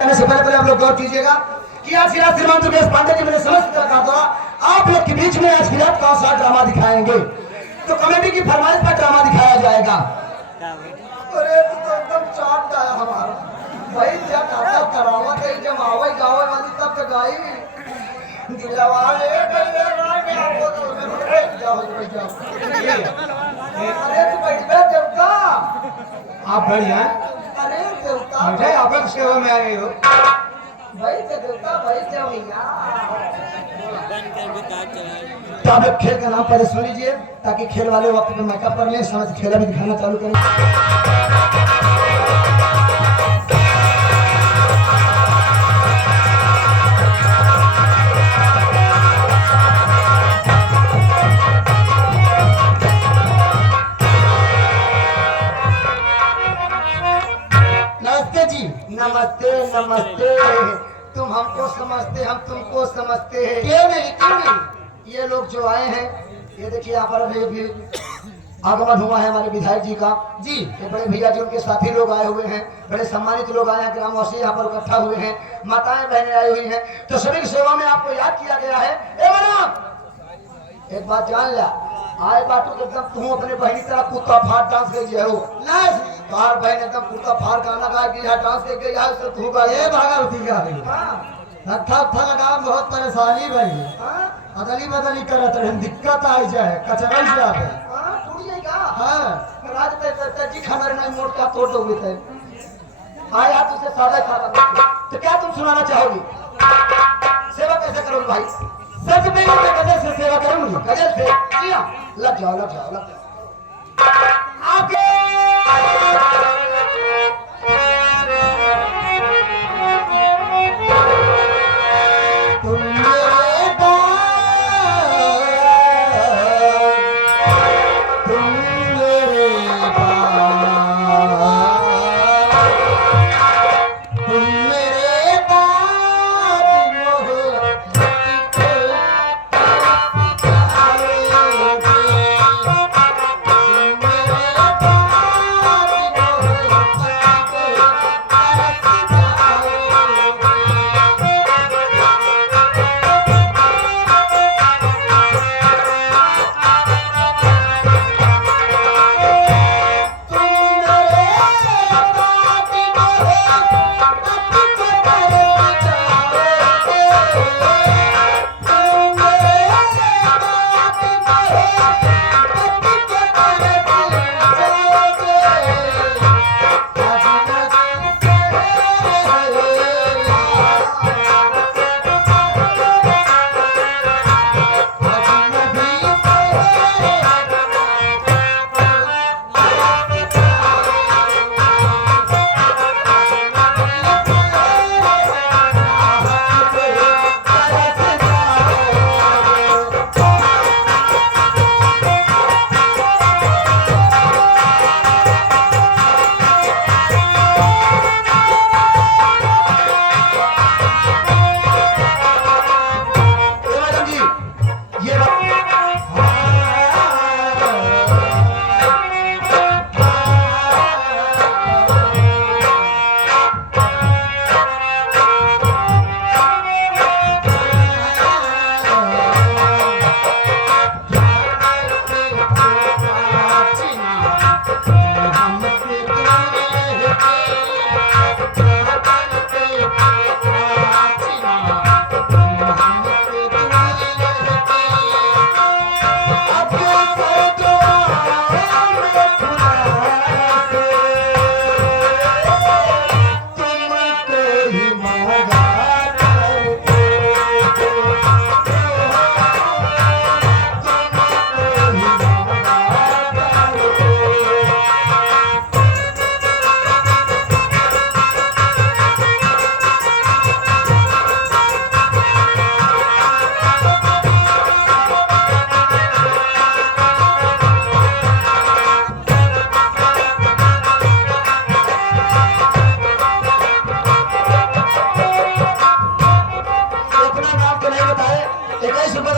से पहले आप लोग गौर कीजिएगा कि आज श्रीमान दुर्गेश पांडे जी मैंने समस्त कहा था आप लोग के बीच में आज फिलहाल कौन सा ड्रामा दिखाएंगे। तो कमेटी की फरमाइश पर ड्रामा दिखाया जाएगा। अरे तो एकदम चाट आया हमारा भाई जब आता करावा कहीं जब आवे गावे वाली तब तो गाई दिलवा ले मैं आपको तो जाओ अरे तू बैठ देवता आप बढ़िया अरे देवता मुझे आप सेवा में आए हो भाई देवता भाई भैया। तो आप लोग खेल का नाम पहले सुन लीजिए ताकि खेल वाले वक्त में मौका पर लें, समझ खेला भी दिखाना चालू करें। नमस्ते जी। नमस्ते नमस्ते तुम हमको समझते हम तुमको समझते हैं। क्यों नहीं ये लोग जो आए हैं ये देखिए यहाँ पर अभी आगमन हुआ है हमारे विधायक जी का जी। ये बड़े भैया जी उनके साथी लोग आए हुए हैं, बड़े सम्मानित लोग आए हैं, ग्रामवासी यहाँ पर इकट्ठा हुए हैं, माताएं बहनें आई हुई हैं। तो सभी की सेवा में आपको याद किया गया है। एक बात जान लिया आए बाटू एकदम तुम अपने बहनी तरह कुत्ता फाड़ डांस कर हो बाहर बहन एकदम कुत्ता फाड़ गाना गा गई है, डांस कर गई है, उससे तू गा ये भागा उठी गा रही हत्था हत्था लगा बहुत परेशानी भाई अदली बदली करत रहे दिक्कत आई जाए कचरा जाए टूट जाएगा। हाँ राज पे जी खबर नहीं मोड़ का तोड़ दोगे थे आया तुझसे सादा सादा। तो क्या तुम सुनाना चाहोगी? सेवा कैसे करोगे भाई? सच में मैं गजल से सेवा करूंगी। गजल से जी हाँ लग जाओ लग जाओ लग जाओ। आगे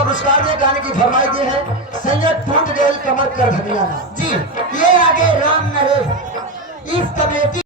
पुरस्कार ने गाने की फरमाई दी है संजय टूट गए कमर कर धनियाना जी। ये आगे राम नरेश इस कमेटी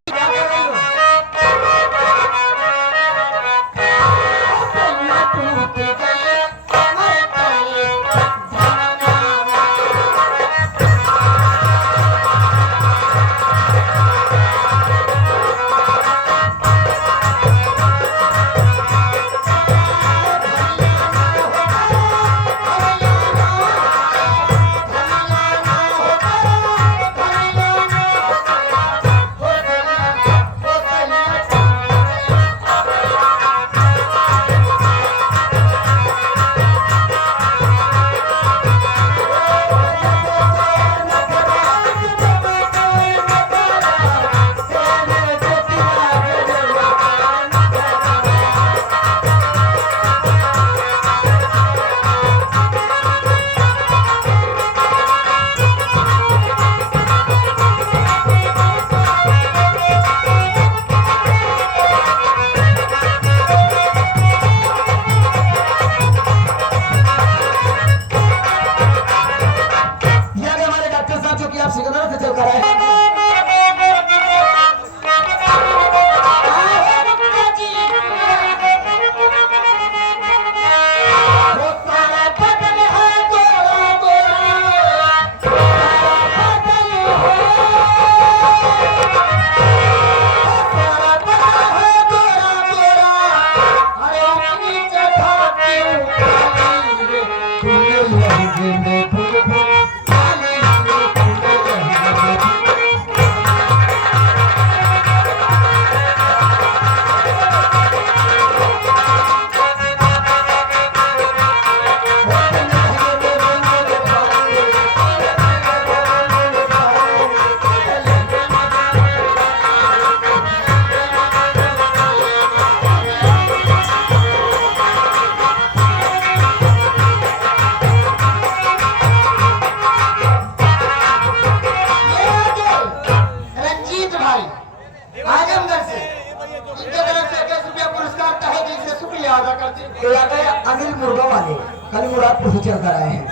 लिहाजा करती ये आ गए अनिल मुर्गा वाले, कल मुरादपुर से चल कर आए हैं।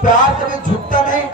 प्यार कभी झुकता नहीं।